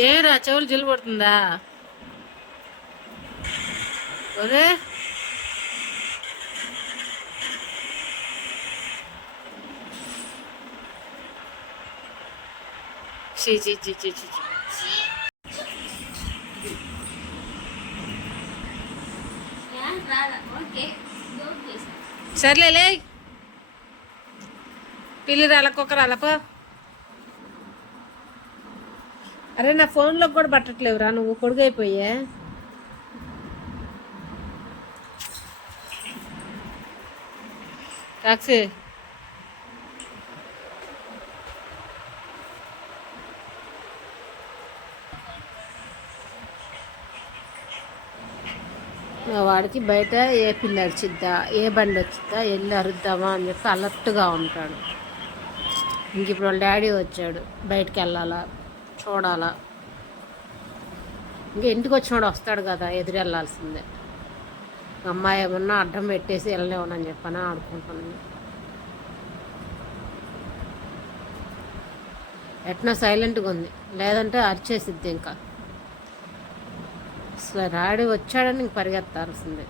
ఏరా చెవులు జిల్లు పడుతుందా? ఒరే చీ చీ చీ చీ చీ సర్లేలే పిల్లి రాలకొక రాలపో. అరే నా ఫోన్లోకి కూడా పట్టట్లేవురా, నువ్వు కొడుకైపోయా. టాక్సీ వాడికి బయట ఏ పిల్లి అరిచిద్దా, ఏ బండి వచ్చిద్దా, వెళ్ళి అరుద్దామా అని చెప్పి అలర్ట్గా ఉంటాడు. ఇంక ఇప్పుడు వాళ్ళ డాడీ వచ్చాడు, బయటికి వెళ్ళాలా చూడాలా. ఇంక ఇంటికి వచ్చినోడు వస్తాడు కదా, ఎదురు వెళ్ళాల్సిందే. అమ్మాయి ఏమన్నా అడ్డం పెట్టేసి వెళ్ళలేమని చెప్పని ఆడుకుంటున్నాను. ఎట్నో సైలెంట్గా ఉంది, లేదంటే అరిచేసిద్ది. ఇంకా అసలు డాడీ వచ్చాడని ఇంక పరిగెత్తాల్సిందే.